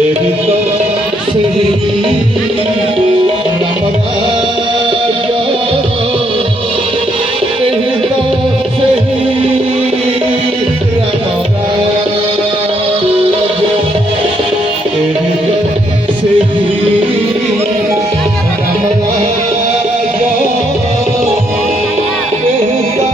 एही तो सही राम राज्य एही तो सही राम राज्य एही तो सही राम राज्य एही तो सही राम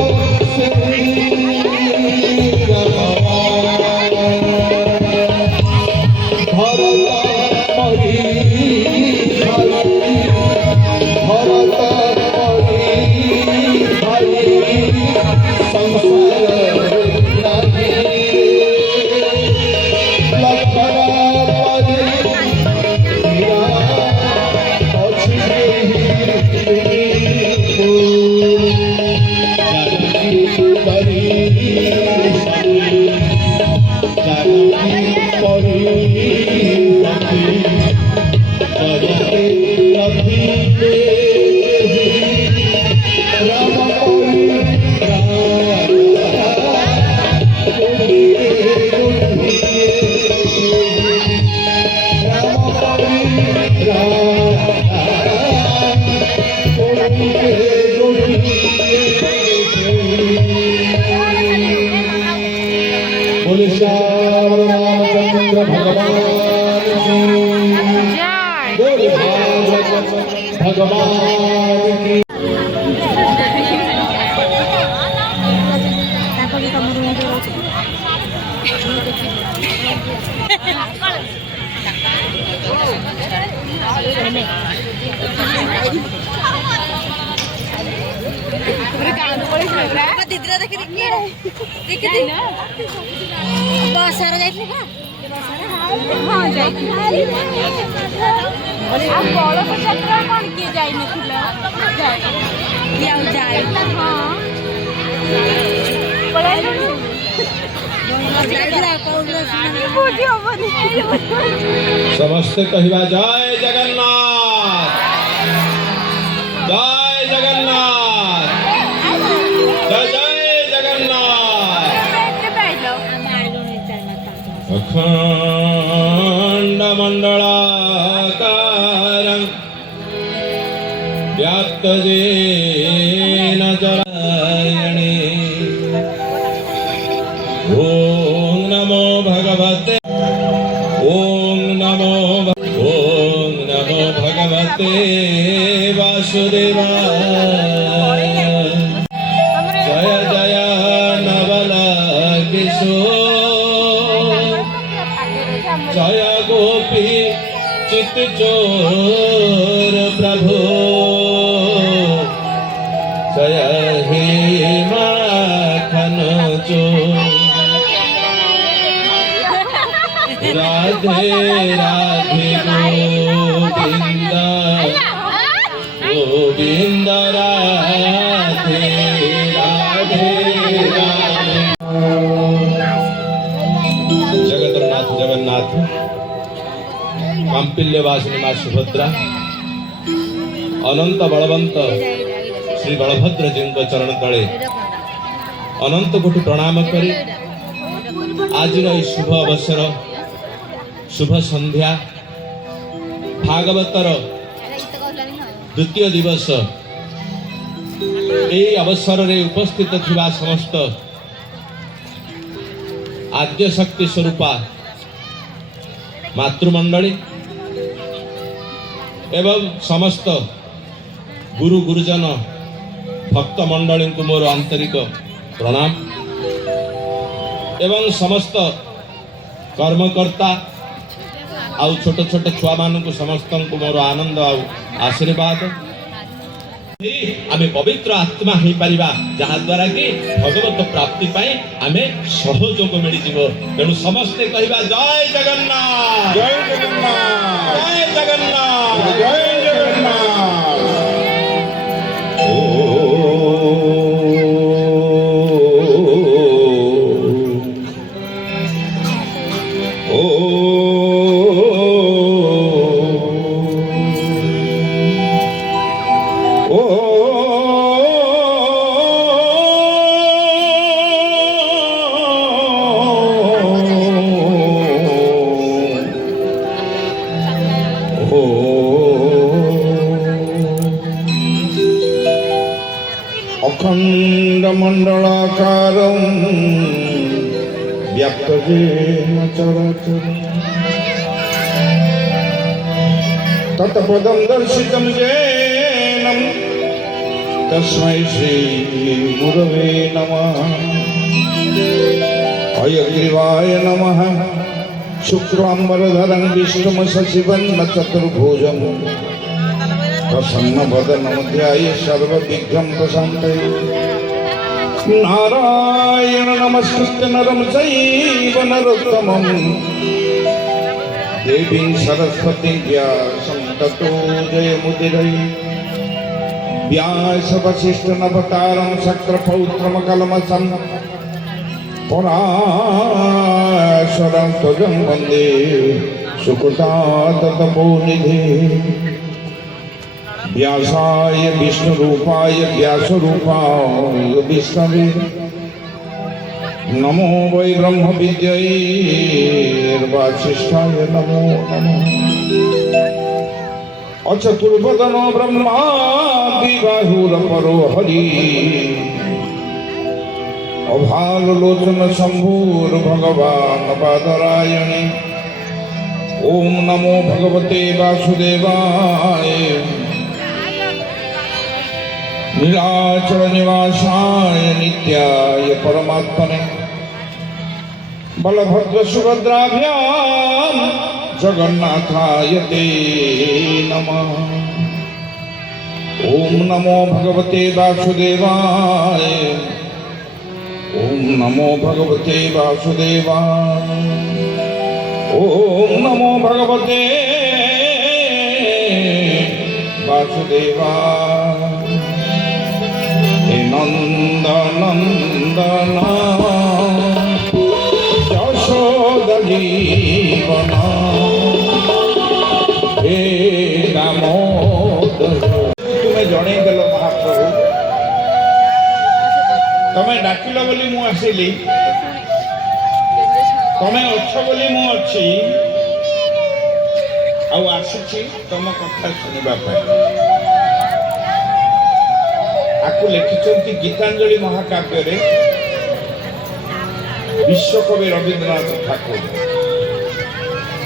रामचंद्र भगवान की दीदी देखी देखी बस जाइए हाँ जाइए बड़ यात्रा कौन किए जाए जाए हाँ समस्ते कहवा जय जगन्नाथ जय जगन्नाथ जय जय जगन्नाथ अखंड मंडलाकारं व्याप्त येन चरायणे ओम नमो भगवते ओम नमो भगवते वासुदेवाय जय जय नवल किशोर जय गोपी चित चोर प्रभु जय हे माखन चोर राधे राधे गोविंद गोविंद राधे राधे राधे जगन्नाथ जगन्नाथ कांपिल्यवासिनी मां सुभद्रा अनंत बलवंत श्री बलभद्र जी चरण तले अनंत कोटि प्रणाम करी आज शुभ अवसर शुभ संध्या भागवतर द्वितीय दिवस यही अवसर रे उपस्थित थिबा समस्त आद्य शक्ति स्वरूपा मातृमंडली एवं समस्त गुरु गुरुजन भक्त मंडली को मोर आंतरिक प्रणाम एवं समस्त कर्मकर्ता आउ छोट छोट छुआ मान को समस्त को मोर आनंद आउ आशीर्वाद आमे पवित्र आत्मा हो पारिबा जहा द्वारा कि भगवत प्राप्ति पाए आमे सहयोग मिल जीवो तेणु समस्ते कहबा जय जगन्नाथ जय जगन्नाथ जय जगन्नाथ जय जगन्नाथ ओ अखण्डमण्डलाकारं व्याप्तजेन चराचरम् तत्पदं दर्शितं येन तस्मै श्रीगुरवे नमः हयग्रीवाय नमः शुक्लाम्बरधरं विष्णुं शशिवं चतुर्भुजं प्रसन्नवदनं ध्याये सर्वविघ्नोपशान्तये नारायण नमस्कृत्य नरं चैव नरोत्तमं देवीं सरस्वतीं व्यासं ततो जयमुदीरये व्यासवसिष्ठनवतारं शक्रपौत्रमकलमसं पराशरं त्वं वन्दे सुकृताततपोनिधे व्यासाय विष्णुरूपाय व्यासरूपाय विष्णवे नमो वै ब्रह्मविद्याय नमो नमः अचतुर्वदनो ब्रह्मा द्विबाहुरपरो हरि अभाललोचन शम्भुर्भगवान् बादरायणे ओम नमो भगवते वासुदेवाय नीलाचल निवासाय नित्याय परमात्मने बलभद्र सुभद्राभ्यां जगन्नाथाय ते नमः ओम नमो भगवते वासुदेवाय ओम नमो भगवते वासुदेवाय ओम नमो भगवते वासुदेवाय हे नंदनंदन यशोदा जीवन हे दामोदर तुम्हें जणई देल महाप्रभु तमें डाकिल बोली मु आसिली तमें अछ बोली मु अच्छी आसी तुम कथा शुणा आपको लिखिं गीतांजलि महाकाव्य विश्वकवि रवींद्रनाथ ठाकुर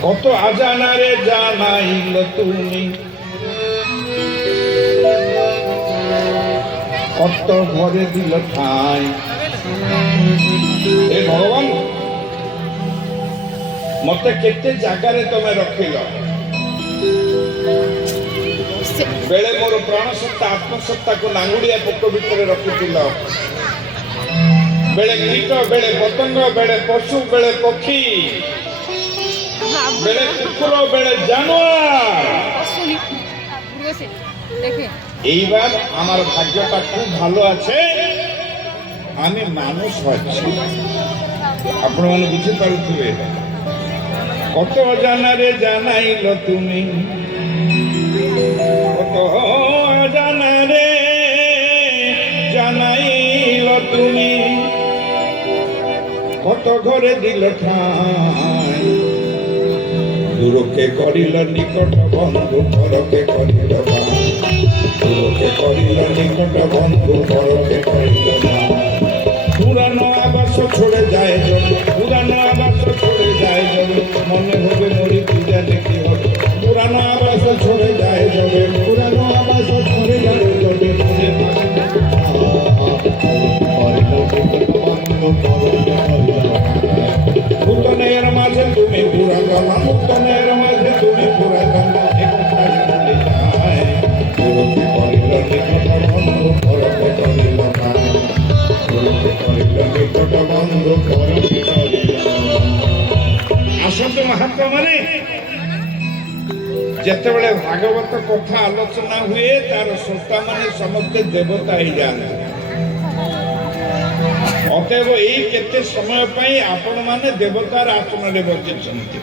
कत आजाना रे जानाइल तुमी कत घरे दिल ठाई हे भगवान मते केते जगार तमें रखिल बेले मोर प्राणसत्ता आत्मसत्ता को नांगुड़िया पोक भितर रखिथिल बेले कीट बेले पतंग बेले पशु बेले पक्षी बेले कुकुर बेले जानवर এইবার আমার ভাগ্যটা খুব ভালো আছে আমি মানুষ হচ্ছি আপনারা বুঝতে পারুথিবে কত জানারে জানাইল তুমি কত জানারে জানাইল তুমি কত ঘরে দিল ঠাই দূরকে করিল নিকট বন্ধু পরকে করিল দূরকে করিল নিকট বন্ধু পরকে করিল পুরানো আবাস ছড়ে যায় জন পুরানো আবাস ছড়ে যায় জন মনে হবে মরি পূজা দেখি হবে পুরানো আবাস ছড়ে যায় যাবে পুরানো আবাস ছড়ে যায় যাবে মনে নূতনের মাঝে তুমি পুরাতন নূতনের মাঝে তুমি পুরাতন করিল নিকট বন্ধু পরকে করিল নিকট বন্ধু পরকে করিল আসন্ত মহাত্মা মানে যেতবে ভাগবত কথা আলোচনা হুয়ে তার শ্রোতা মানে সমস্তে দেবতা হয়ে যান অতএব এই কেতে সময় পাই আপন মানে দেবতার আসনে বসিছন্তি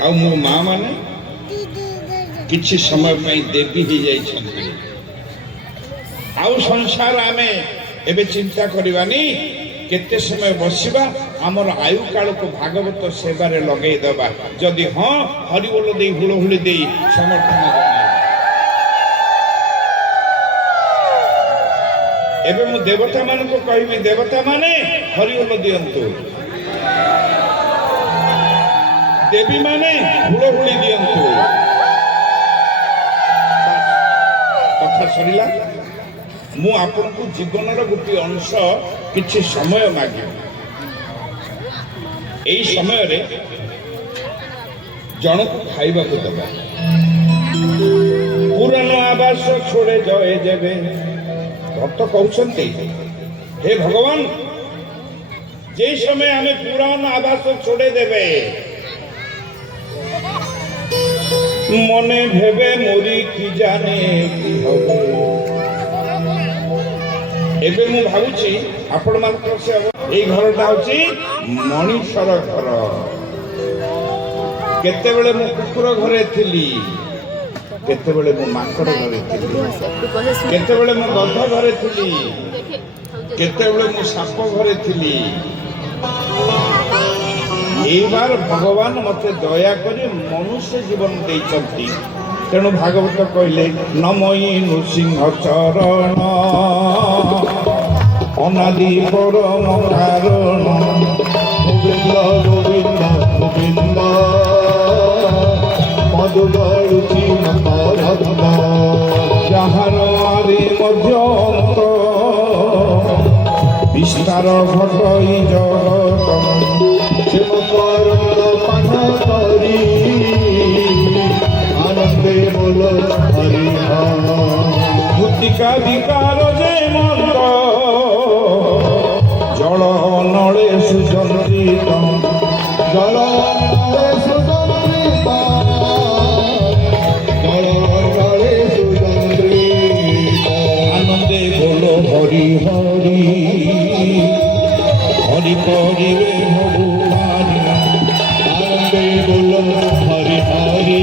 ଆଉ ମୋ ମା ମାନେ କିଛି ସମୟ ପାଇଁ ଦେବୀ ହେଇଯାଇଛନ୍ତି ଆଉ ସଂସାର ଆମେ ଏବେ ଚିନ୍ତା କରିବାନି केते समय बसिबा हमर आयु काल को भागवत सेवारे लगेई दबा जदि हां हरिबोल देई हुलहुली देई समर्थन एबे मु देवता मान को कहबी देवता माने हरिबोल दियंतु देवी माने हुलहुली दियंतु कथा सरिला मु आपन को जीवन गोटे अंश किछि समय मागे एई समय रे जन को खाइबा को दबा पुराना आवास छोड़े जय जेबे भक्त कहउछंती हे भगवान जे समय हमें पुराना आवास छोड़े देबे मने भेबे मोरी की जाने की होबे एबे मु भाबुची आपण मानकर से एई घरटा होची मणिशर घर केते बेले मु कुकुर घरे थिली केते बेले मु माकड़ घरे थिली केते बेले मु गध घरे थिली केते बेले मु साप घरे थिली एई बार भगवान मते दया करी मनुष्य जीवन देइचंती तेणु भागवत कहले नमयी नृसिंह चरण अनादि परम कारण गोविंद गोविंद गोविंद मधुबरुचि मकरंद जहार आदि मध्यंत विस्तार घटई जगत से मकरंद पाठ करी आनंदे बोल हरि भूतिका विकार जे मंत्र जल नले सुसंकृत जल नले सुसंकृत जल नले सुसंकृत आनंदे बोल हरि हरि हरि करिवे भगवान आनंदे बोल हरि हरि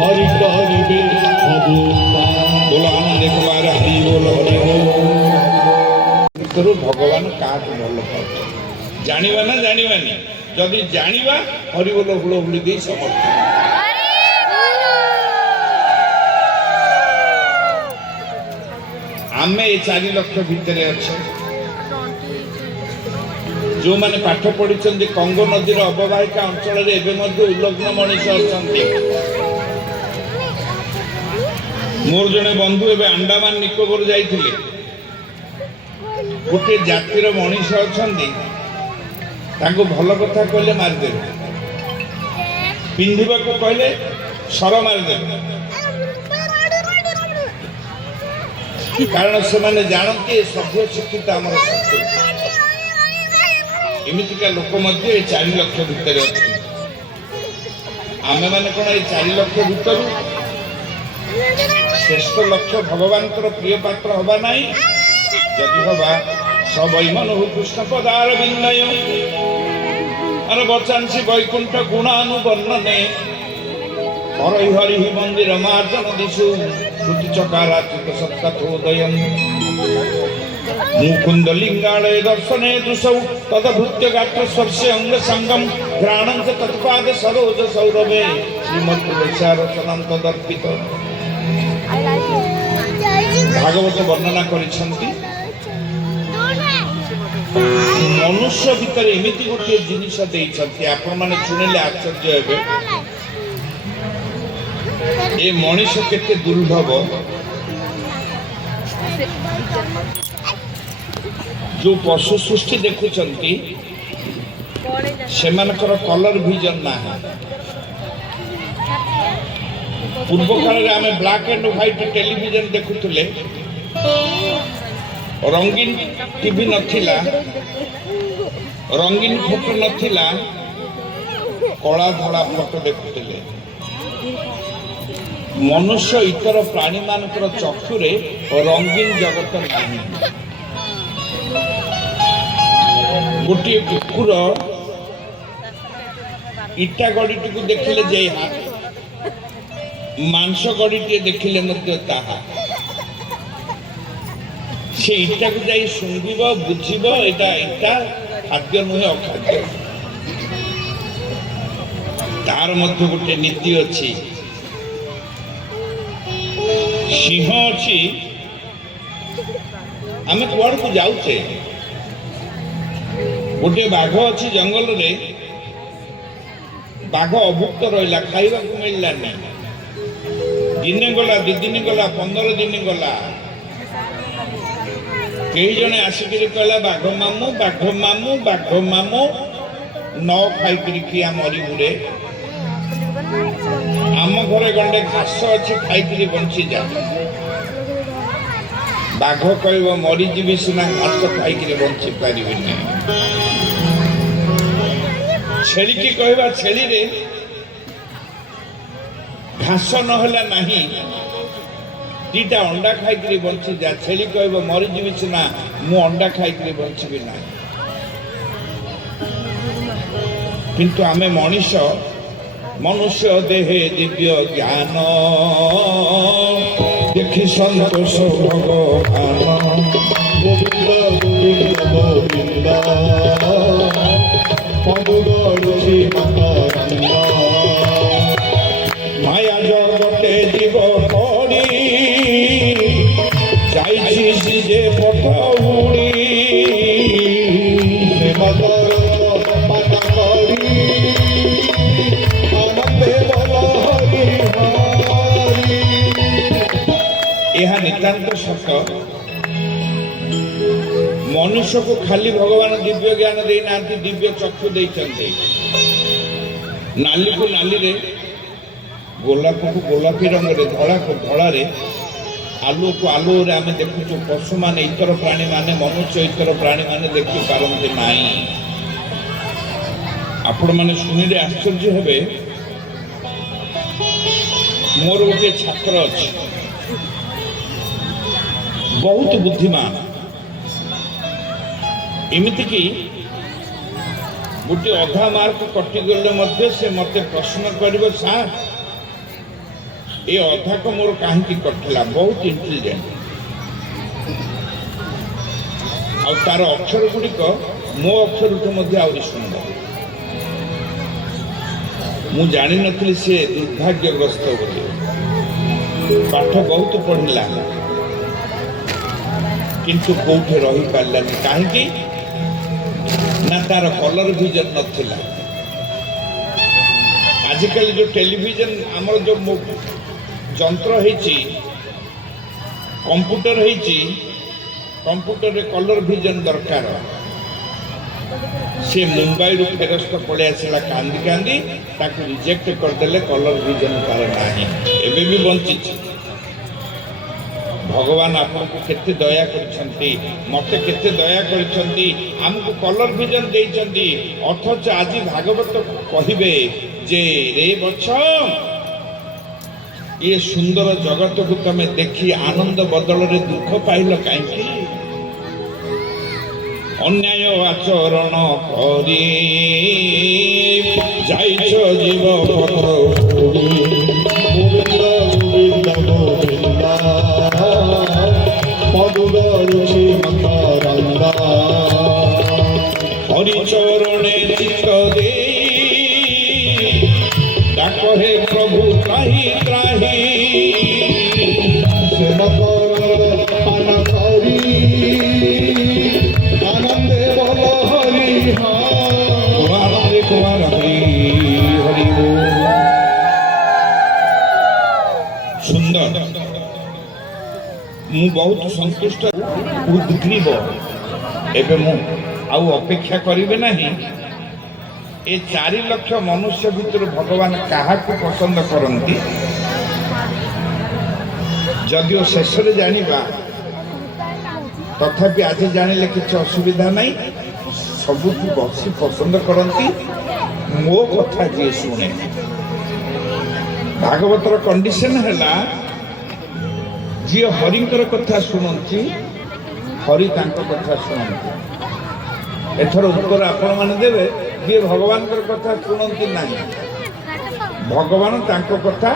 हरि करिवे भगवान बोल आनंदे कुमार हरि बोल हरि भगवान काट भल पाए जानिबा ना जानिबानी जदि जानिबा हरि बोल हुलहुली दे समर्थन आमे ए 4 लाख भितरे अच्छे जो माने पाठ पढ़ी कंगो नदीर अववाहिका अंचल उल्लग्न मनीष अच्छा मोर जड़े बंधु एवं अंडमान निकोबर जाइए गोटे जातिर मनीष अच्छा भल कथा कहले मारिदेवे पिंधिबा को कहले सर मारिदेवे कारण से माने जानते सभ्य शिक्षित आम एमतीका लोक 4 लाख भितर आमे माने कोन 4 लाख भितर श्रेष्ठ लक्ष्य भगवान प्रिय पात्र हवा नहीं जदि हवा सब मन हो कृष्ण पदार विनय अरे बचांसी वैकुंठ गुणानुवर्णने हरि हरि मंदिर मार्जन दिशु श्रुति चकाराचित सत्कथोदयम् मुकुंद लिंगालय दर्शने दुसौ तदभृत्य गात्र स्पर्शे अंग संगम घ्राणं च तत्पाद सरोज सौरभे श्रीमद् तदर्पित भागवत वर्णना करिसंती मनुष्य भितर एमिति गोटे जिनिस देइछंती आपण माने सुनिले आश्चर्य हेबे ए मनीष केते दुर्लभ जो पशु सृष्टि देखुचंती सेमानकर कलर विजन ना पूर्व काल रे आमे ब्लैक एंड व्हाइट टेलीविजन देखुतले रंगीन टीवी नथिला रंगीन फोटो नथिला कला धला फोटो देखुतले मनुष्य इतर प्राणी मानकर चक्षुरे रंगीन जगत नहीं गोटे कुकुर इटा गड़ीटी को देखिले जय हाथ मांस गड़ीटी देखिले ताहा ସେ ଇଟାକୁ ଯାଇ ଶୁଙ୍ଘିବ ବୁଝିବ ଏଇଟା ଇଟା ଖାଦ୍ୟ ନୁହେଁ ଅଖାଦ୍ୟ। ତାର ମଧ୍ୟ ଗୋଟେ ନୀତି ଅଛି। ସିଂହ ଅଛି, ଆମେ କୁଆଡ଼କୁ ଯାଉଛେ, ଗୋଟିଏ ବାଘ ଅଛି ଜଙ୍ଗଲରେ, ବାଘ ଅଭୁକ୍ତ ରହିଲା, ଖାଇବାକୁ ମିଳିଲାନି। ଦିନେ ଗଲା, 2 ଦିନ ଗଲା, 15 ଦିନ ଗଲା। କେହି ଜଣେ ଆସିକିରି କହିଲା, ବାଘ ମାମୁଁ ବାଘ ମାମୁଁ ବାଘ ମାମୁଁ, ନ ଖାଇକିରି କିଆ ମରିବୁରେ, ଆମ ଘରେ ଗଣ୍ଡେ ଘାସ ଅଛି, ଖାଇକିରି ବଞ୍ଚିଯା। ବାଘ କହିବ, ମରିଯିବି ସିନା, ଘାସ ଖାଇକିରି ବଞ୍ଚି ପାରିବିନି। ଛେଳିକି କହିବା, ଛେଳିରେ ଘାସ ନହେଲା ନାହିଁ, 2ଟା ଅଣ୍ଡା ଖାଇକିରି ବଞ୍ଚିଯା। ଛେଳି କହିବ, ମରିଯିବି ସିନା, ମୁଁ ଅଣ୍ଡା ଖାଇକିରି ବଞ୍ଚିବି ନାହିଁ। କିନ୍ତୁ ଆମେ ମନୁଷ୍ୟ ଦେହେ ଦିବ୍ୟ ଜ୍ଞାନ, ଦେଖି ସନ୍ତୋଷ ଭଗବାନ। ଗୋବିନ୍ଦ ଗୋବିନ୍ଦ ଗୋବିନ୍ଦ ପଦୁଗରୁଛି ମକରନ୍ଦ। ମାୟା ଜଗତେ ଜୀବ ପଡ଼ି, ଯାଇଛି ଯେ ପଥ ଉଡ଼ି। ସେ ମକର ପାନ କରି ଆନନ୍ଦେ ବଲ ହରି ହରି। ଏହା ନିତାନ୍ତ ସତ। ମନୁଷ୍ୟକୁ ଖାଲି ଭଗବାନ ଦିବ୍ୟ ଜ୍ଞାନ ଦେଇନାହାନ୍ତି, ଦିବ୍ୟ ଚକ୍ଷୁ ଦେଇଛନ୍ତି। ନାଲିକୁ ନାଲିରେ, ଗୋଲାପକୁ ଗୋଲାପୀ ରଙ୍ଗରେ, ଧଳାକୁ ଧଳାରେ, ଆଲୁକୁ ଆଲୁରେ ଆମେ ଦେଖୁଛୁ। ପଶୁମାନେ, ଇତର ପ୍ରାଣୀମାନେ, ମନୁଷ୍ୟ ଇତର ପ୍ରାଣୀମାନେ ଦେଖିପାରନ୍ତି ନାହିଁ। ଆପଣମାନେ ଶୁଣିଲେ ଆଶ୍ଚର୍ଯ୍ୟ ହେବେ। ମୋର ଗୋଟିଏ ଛାତ୍ର ଅଛି, ବହୁତ ବୁଦ୍ଧିମାନ। ଏମିତିକି ଗୋଟିଏ ଅଧା ମାର୍କ କଟିଗଲେ ମଧ୍ୟ ସେ ମୋତେ ପ୍ରଶ୍ନ କରିବ, ସାର୍ ଏ ଅଧାକ ମୋର କାହିଁକି କଟିଲା? ବହୁତ ଇଣ୍ଟେଲିଜେଣ୍ଟ। ଆଉ ତାର ଅକ୍ଷର ଗୁଡ଼ିକ ମୋ ଅକ୍ଷରଠୁ ମଧ୍ୟ ଆହୁରି ସୁନ୍ଦର। ମୁଁ ଜାଣିନଥିଲି ସେ ଦୁର୍ଭାଗ୍ୟଗ୍ରସ୍ତ ବୋଲି। ପାଠ ବହୁତ ପଢ଼ିଲା, କିନ୍ତୁ କୋଉଠି ରହିପାରିଲାନି। କାହିଁକି ନା ତାର କଲର ଭିଜନ ନଥିଲା। ଆଜିକାଲି ଯୋଉ ଟେଲିଭିଜନ, ଆମର ଯୋଉ ଯନ୍ତ୍ର ହେଇଛି, କମ୍ପ୍ୟୁଟର ହେଇଛି, କମ୍ପ୍ୟୁଟରରେ କଲର ଭିଜନ ଦରକାର। ସେ ମୁମ୍ବାଇରୁ ଫେରସ୍ତ ପଳେଇ ଆସିଲା କାନ୍ଦି କାନ୍ଦି, ତାକୁ ରିଜେକ୍ଟ କରିଦେଲେ, କଲର ଭିଜନ ତାର ନାହିଁ। ଏବେ ବି ବଞ୍ଚିଛି। ଭଗବାନ ଆପଣଙ୍କୁ କେତେ ଦୟା କରିଛନ୍ତି, ମତେ କେତେ ଦୟା କରିଛନ୍ତି, ଆମକୁ କଲର ଭିଜନ ଦେଇଛନ୍ତି। ଅଥଚ ଆଜି ଭାଗବତ କହିବେ ଯେ, ରେ ବଛ, ଇଏ ସୁନ୍ଦର ଜଗତକୁ ତମେ ଦେଖି ଆନନ୍ଦ ବଦଳରେ ଦୁଃଖ ପାଇଲ କାହିଁକି? ଅନ୍ୟାୟ ଆଚରଣ କରି ଯାଇଛ ଜୀବ ପଥ ଉଡ଼ି। ଗୋବିନ୍ଦ ଗୋବିନ୍ଦ ଗୋବିନ୍ଦ ପଦୁଗରୁଛି ମକରନ୍ଦ। হরিচরণে চিত্ত দেই ডাক হে প্রভু ত্রাহি ত্রাহি সে মকর পান করি আনন্দে বল হরি হরি। আনন্দে কুমার হরি হরি বল। সুন্দর। ମୁଁ ବହୁତ ସନ୍ତୁଷ୍ଟ, ଉଦ୍ଗ୍ରୀବ। ଏବେ ମୁଁ ଆଉ ଅପେକ୍ଷା କରିବେ ନାହିଁ। ଏ 4 ଲକ୍ଷ ମନୁଷ୍ୟ ଭିତରୁ ଭଗବାନ କାହାକୁ ପସନ୍ଦ କରନ୍ତି, ଯଦିଓ ଶେଷରେ ଜାଣିବା, ତଥାପି ଆଜି ଜାଣିଲେ କିଛି ଅସୁବିଧା ନାହିଁ। ସବୁଠୁ ବେଶୀ ପସନ୍ଦ କରନ୍ତି ମୋ କଥା ଯିଏ ଶୁଣେ। ଭାଗବତର କଣ୍ଡିସନ ହେଲା, ଯିଏ ହରିଙ୍କର କଥା ଶୁଣନ୍ତି, ହରି ତାଙ୍କ କଥା ଶୁଣନ୍ତି। ଏଥର ଉତ୍ତର ଆପଣମାନେ ଦେବେ, ଯିଏ ଭଗବାନଙ୍କର କଥା ଶୁଣନ୍ତି ନାହିଁ, ଭଗବାନ ତାଙ୍କ କଥା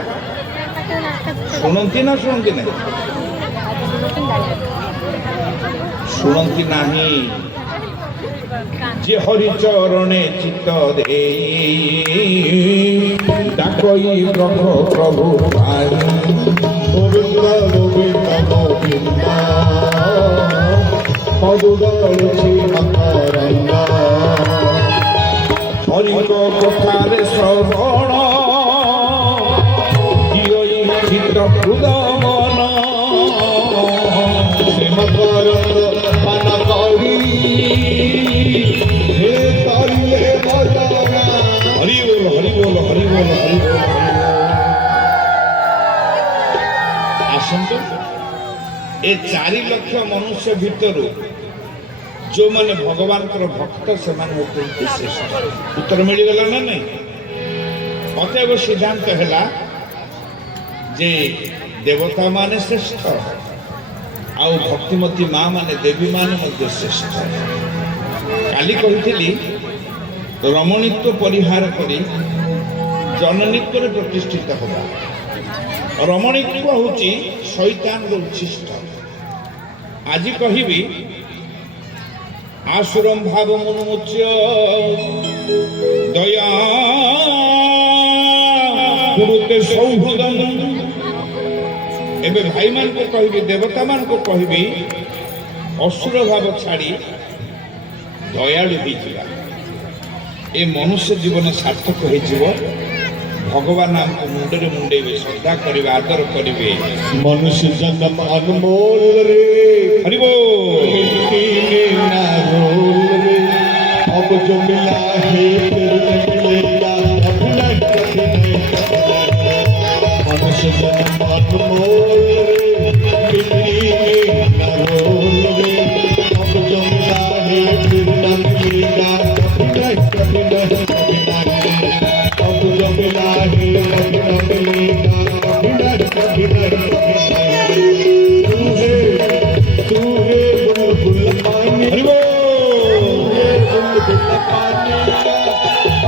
ଶୁଣନ୍ତି ନା ଶୁଣନ୍ତି ନାହିଁ? ଶୁଣନ୍ତି ନାହିଁ ଯେ ହରି ଚରଣେ ଚିତ୍ତ ଦେଇ ଡାକଇ ପ୍ରଭୁ ପ୍ରଭୁ ଭାଇ গোবিন্দ গোবিন্দ গোবিন্দ মধুরছি মকরন্দ হরিଙ୍କ কথাରେ ଶ୍ରବଣ ଦିଅଇ ଚିତ୍ତ ହୃଦମନ সে মকরন্দ পান করি হে করিলে বদনা হরি বল হরি বল হরি বল হরি বল ଆସନ୍ତୁ ଏ 4 ଲକ୍ଷ ମନୁଷ୍ୟ ଭିତରୁ ଯେଉଁମାନେ ଭଗବାନଙ୍କର ଭକ୍ତ ସେମାନେ ହେଉଛନ୍ତି ଶ୍ରେଷ୍ଠ। ଉତ୍ତର ମିଳିଗଲା ନା ନାହିଁ? ଅତଏବ ସିଦ୍ଧାନ୍ତ ହେଲା ଯେ ଦେବତା ମାନେ ଶ୍ରେଷ୍ଠ ଆଉ ଭକ୍ତିମତୀ ମା ମାନେ ଦେବୀ ମାନେ ମଧ୍ୟ ଶ୍ରେଷ୍ଠ। କାଲି କହିଥିଲି ରମଣୀତ୍ୱ ପରିହାର କରି ଜନନୀତ୍ୱରେ ପ୍ରତିଷ୍ଠିତ ହେବା। ରମଣୀତ୍ୱ ହେଉଛି ଶୈତାନର ଉଚ୍ଛିଷ୍ଟ। ଆଜି କହିବି ଆସୁରಂ ଭାବ ମନୋମୁଚ୍ୟ ଦୟା କୁରୁତେ ସୌହୃଦଂ। ଏବେ ଭାଇମାନଙ୍କୁ କହିବି, ଦେବତାମାନଙ୍କୁ କହିବି, ଅସୁର ଭାବ ଛାଡ଼ି ଦୟାଳୁ ହେଇଯିବା। ଏ ମନୁଷ୍ୟ ଜୀବନ ସାର୍ଥକ ହେଇଯିବ। ଭଗବାନ ଆମକୁ ମୁଣ୍ଡରେ ମୁଣ୍ଡେଇବେ, ଶ୍ରଦ୍ଧା କରିବେ, ଆଦର କରିବେ। मनुष्य जन्म अनमोल रे ହରି ବୋଲ। मिट्टी में ना रोल रे अब जो मिला है फिर न मिलेगा अब न कभी नहीं। मनुष्य जन्म अनमोल रे मिट्टी में ना रोल रे अब जो मिला है फिर न मिलेगा कभी नहीं कभी नहीं। अब जो मिला है कभी न मिलेगा कभी नहीं कभी नहीं। तू है बुलबुल पानी हरि बोल। बुलबुल पानी का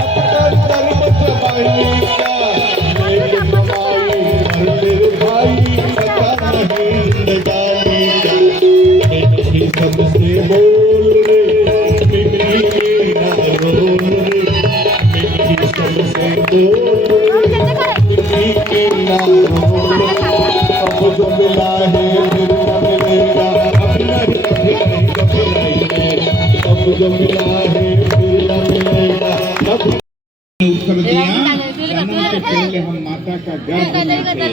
अपना तरबत पानी का मेरे कमाई कर मेरे भाई पता नहीं जिंदगानी का। मिट्टी सबसे बोल रे मिट्टी ना रोल रे मिट्टी सबसे बोल रे मिट्टी ना रोल रे अब जो मिला है फिर न मिलेगा अब नहीं कभी नहीं अब जो मिला है फिर न मिलेगा कभी। उत्तर दिया, जन्म के पहले हम माता का गर्भ में थे।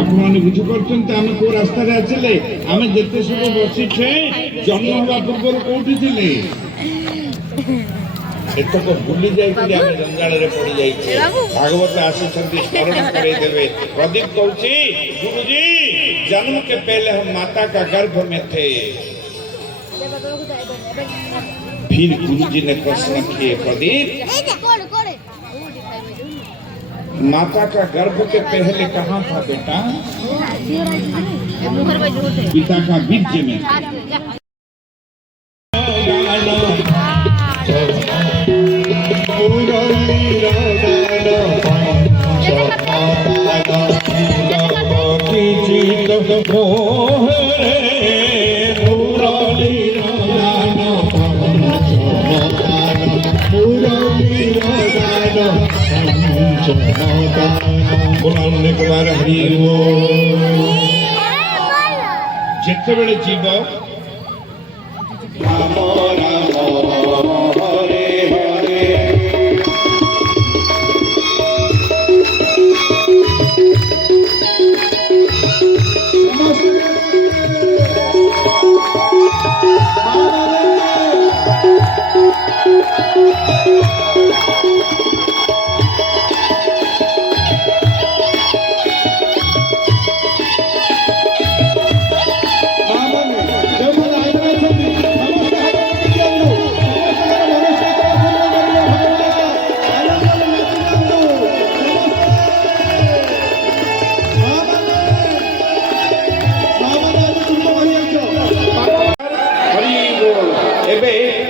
ଆପଣମାନେ ବୁଝିପାରୁଛନ୍ତି ଆମେ କୋଉ ରାସ୍ତାରେ ଆସିଲେ? ଆମେ ଯେତେ ସବୁ ବସିଛେ ଜନ୍ମ ହେବା ପୂର୍ବରୁ କୋଉଠି ଥିଲେ? ଏତକ ଭୁଲି ଯାଇଥିଲେ, ଆମେ ଜଞ୍ଜାଳରେ ପଡି ଯାଇଛେ। ଭାଗବତ ଆସିଛନ୍ତି, ସ୍ମରଣ କରେଇଦେବେ। ପ୍ରଦୀପ କହୁଛି, ଗୁରୁजी जन्म के पहले हम माता का गर्भ में थे। फिर गुरुजी ने प्रश्न किए, प्रदीप माता का गर्भ के पहले कहाँ था बेटा? पिता का बीज में। बोलाने के बाद हरि जितेबले जीव राम राम हरे हरे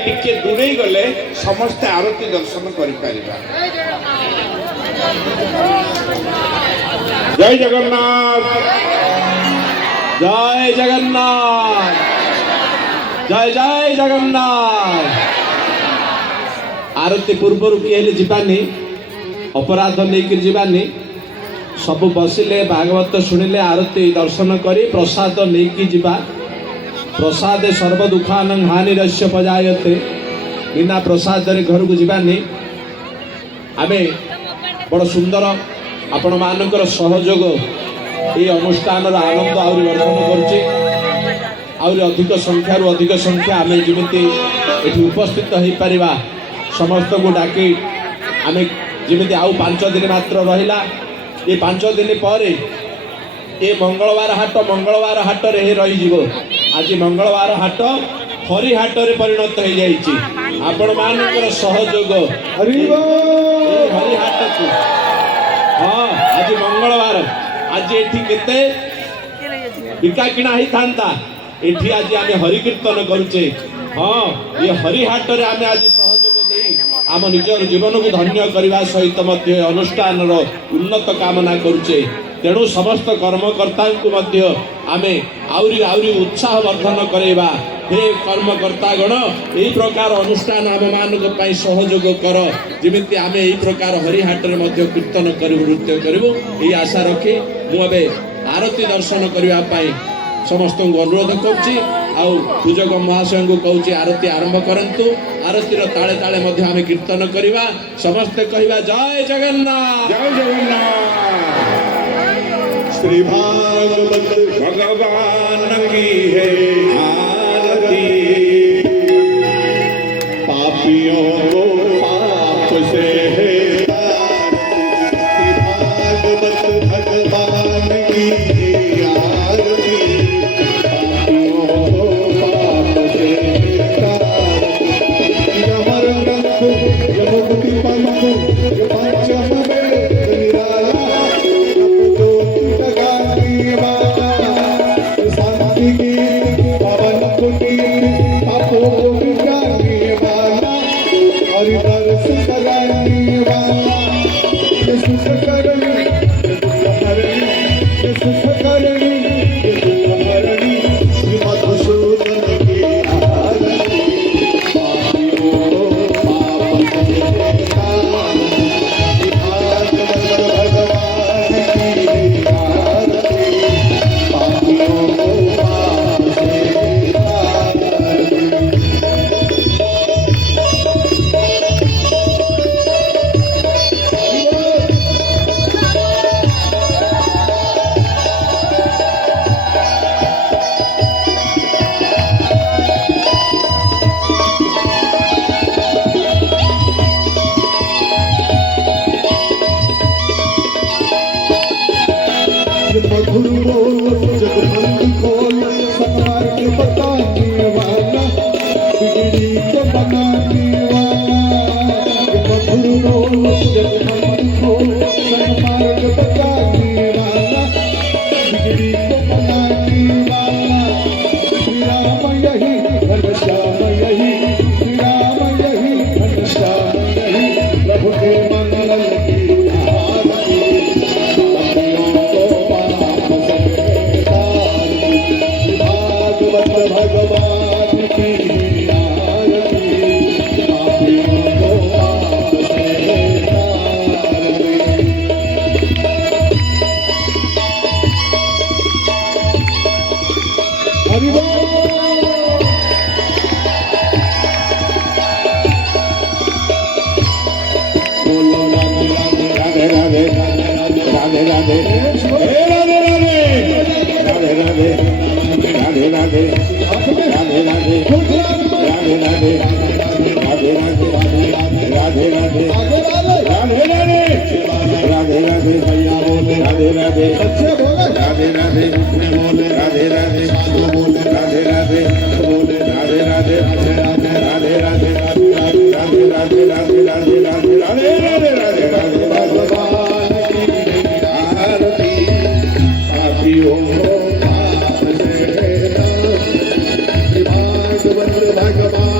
टिके दूरे गले समस्ते आरती दर्शन कर जय जगन्नाथ। জয় জগন্নাথ, জয় জয় জগন্নাথ। ଆରତୀ ପୂର୍ବରୁ କିଏ ହେଲେ ଯିବାନି, ଅପରାଧ ନେଇକି ଯିବାନି। ସବୁ ବସିଲେ ଭାଗବତ ଶୁଣିଲେ ଆରତୀ ଦର୍ଶନ କରି ପ୍ରସାଦ ନେଇକି ଯିବା। ପ୍ରସାଦ ସର୍ବ ଦୁଃଖାନଂ ହାନିରସ୍ୟ ପଜାୟତେ। ବିନା ପ୍ରସାଦରେ ଘରକୁ ଯିବାନି। ଆମେ ବଡ଼ ସୁନ୍ଦର ଆପଣମାନଙ୍କର ସହଯୋଗ এই অনুষ্ঠাନର ଆନନ୍ଦ ଆହୁରି ବର୍ଦ୍ଧନ କରୁଛି। ଆହୁରି ଅଧିକ ସଂଖ୍ୟାରୁ ଅଧିକ ସଂଖ୍ୟା ଆମେ ଯେମିତି ଏଠି ଉପସ୍ଥିତ ହେଇପାରିବା, ସମସ୍ତଙ୍କୁ ଡାକି ଆମେ ଯେମିତି ଆଉ 5 ଦିନ ମାତ୍ର ରହିଲା। ଏ 5 ଦିନ ପରେ ଏ ମଙ୍ଗଳବାର ହାଟରେ ହିଁ ରହିଯିବ। ଆଜି ମଙ୍ଗଳବାର ହାଟ ହରି ହାଟରେ ପରିଣତ ହେଇଯାଇଛି। ଆପଣମାନଙ୍କର ସହଯୋଗ हरि ଏ बोल ହରି ହାଟକୁ, ହଁ ଆଜି ମଙ୍ଗଳବାର, ଆଜି ଏଠି କେତେ ବିକା କିଣା ହେଇଥାନ୍ତା, ଏଠି ଆଜି ଆମେ ହରି କୀର୍ତ୍ତନ କରୁଛେ। ହଁ ଏ ହରି ହାଟରେ ଆମେ ଆଜି ସହଯୋଗ ଦେଇ ଆମ ନିଜର ଜୀବନକୁ ଧନ୍ୟ କରିବା ସହିତ ମଧ୍ୟ ଏ ଅନୁଷ୍ଠାନର ଉନ୍ନତ କାମନା କରୁଛେ। ତେଣୁ ସମସ୍ତ କର୍ମକର୍ତ୍ତାଙ୍କୁ ମଧ୍ୟ ଆମେ ଆହୁରି ଉତ୍ସାହ ବର୍ଦ୍ଧନ କରାଇବା। हे कर्मकर्तागण यही प्रकार अनुष्ठान आम मान सहयोग कर, जमी आम यही प्रकार हरिहाटर कीर्तन करूँ, नृत्य करूँ, यही आशा रखी मुझे आरती दर्शन करने समस्त अनुरोध करुँची। पूजक महाशय को कहूँ आरती आरंभ करंतु। आरतीर ताले ताले आम कीर्तन करवा, समस्ते कहवा जय जगन्नाथ, जय जगन्नाथ। श्री भागवत भगवान की है आरती, पापियों को पाप से है भागवत भगवान की आरती, पापियों को पाप से अमर ग्रंथ यमुक्ति पंथ पंचम वेद निराला, ज्योति जगाती माला, शांति गीत पवन पुनीत पापों को मिटाने वाला, हरि दर्श कराने वाला, ये सुख करनी, ये दुख हरनी, ये सुख करनी, ये दुख हरनी, श्री मधुसूदन की आरती, पापियों पाप से तारनी, भागवत भगवान की आरती, पापियों पाप से तारनी। ये मधुर बोल जग बंद खोल, सतवार के बताने वाला, बिगड़ी को बनाने वाला। ये मधुर बोल जग बंद खोल, सतवार के बताने वाला, बिगड़ी को बनाने वाला। श्री राम यही घनश्याम यही, श्री राम यही घनश्याम यही, प्रभु के मंगल की आरती, पापियों को पाप से तारनी, भागवत भगवान की आरती, पापियों को पाप से तारनी। हरि बोल। बोलो राधे राधे राधे राधे राधे राधे हे राधे राधे राधे राधे राधे राधे राधे राधे राधे राधे राधे राधे राधे राधे राधे राधे भैया बोले राधे राधे राधे राधे बोले राधे राधे बोले राधे राधे बोले राधे राधे राधे राधे राधे राधे राधे राधे राधे राधे राधे राधे राधे राधे भगवान की आरती, पापियों को पाप से तारनी, भागवत भगवान